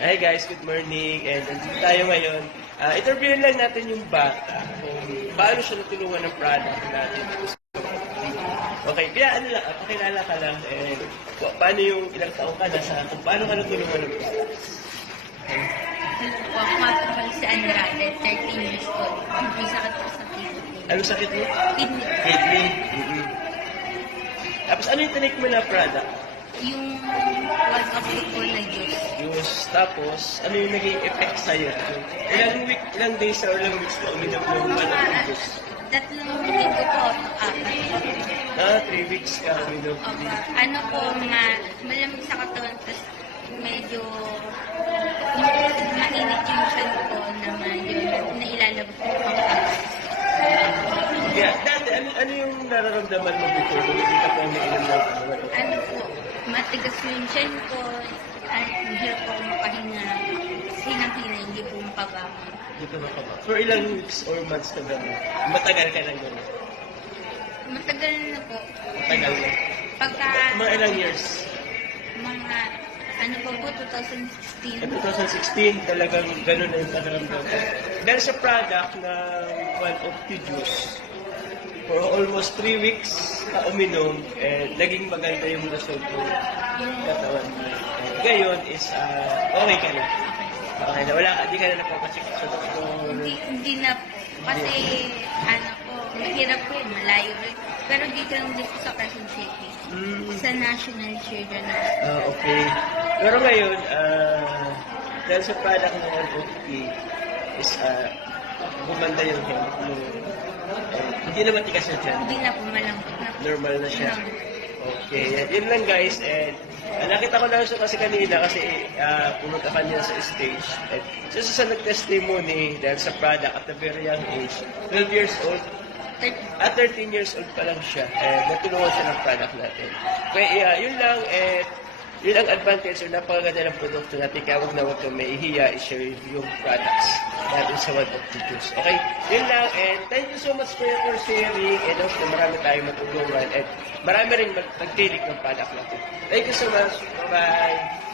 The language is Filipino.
Hi guys, good morning. And nandito tayo ngayon. Interviewin lang natin yung bata kung paano siya natulungan ng product natin. Okay, kaya ano lang, pakilala ka lang. And paano yung ilang taong ka na sa kung paano ka natulungan ng product. Okay. Pumasok ko si Andrade, 13 years old. May sakit ko sa kidney. Ano sakit mo? Kidney. Kidney. Tapos ano yung tinik mo na product? Yung one of the four na juice. Yung tapos, ano yung naging effect sa'yo? Ilang days or ilang weeks na uminom ng one of the juice? Tatlong linggo po, apat. 3 weeks ka uminom. Ano po, malamig sa katawan, tapos medyo mainit yung shan ko na medyo nailalabas ko ang katawan. Kaya, dati, ano yung nararamdaman mo before kung hindi ka po umiinom ng Ano po, matigas yung shan ko, hirap po makahinga, hinang-hina, hindi po makabangon. Dito na ka ba? For ilang weeks or months na gano'n? Matagal ka na gano'n? Matagal na po. Matagal na. Pagka, Mga ilang years? mga, ano pa po, 2016. 2016, talagang gano'n na yung nararamdaman. Dahil sa product ng one of the juice, for almost 3 weeks na uminom, naging maganda yung result mo katawan mo. Ngayon is, okay ka na. Okay na. Wala ka, di ka na napapacheck sa doktor. Hindi na po. Kasi, ano po, mahirap po yun, malayo rin. Pero dito lang dito sa Quezon City. Sa National Children Hospital. Okay. Pero ngayon, dahil sa product ng OP is, gumanda yung health mo. Hindi na matikas na dyan. Hindi na po, malambot na po. Normal na siya. Okay, yun lang guys. And nakita ko lang siya kasi kanina kasi pumunta ka niya sa stage. And sa nag-testimony dahil sa product at a very young age, 12 years old, at 13 years old pa lang siya, natulungan siya ng product natin. Kaya yun lang, yun ang advantage or napakaganda ng produkto natin. Kaya huwag na huwag kang maihiya i-share yung products natin sa one of the juice. Okay? Yun lang. And thank you so much for sharing. And also, marami tayong matulungan. And marami rin mag-take ng product natin. Thank you so much. Bye-bye.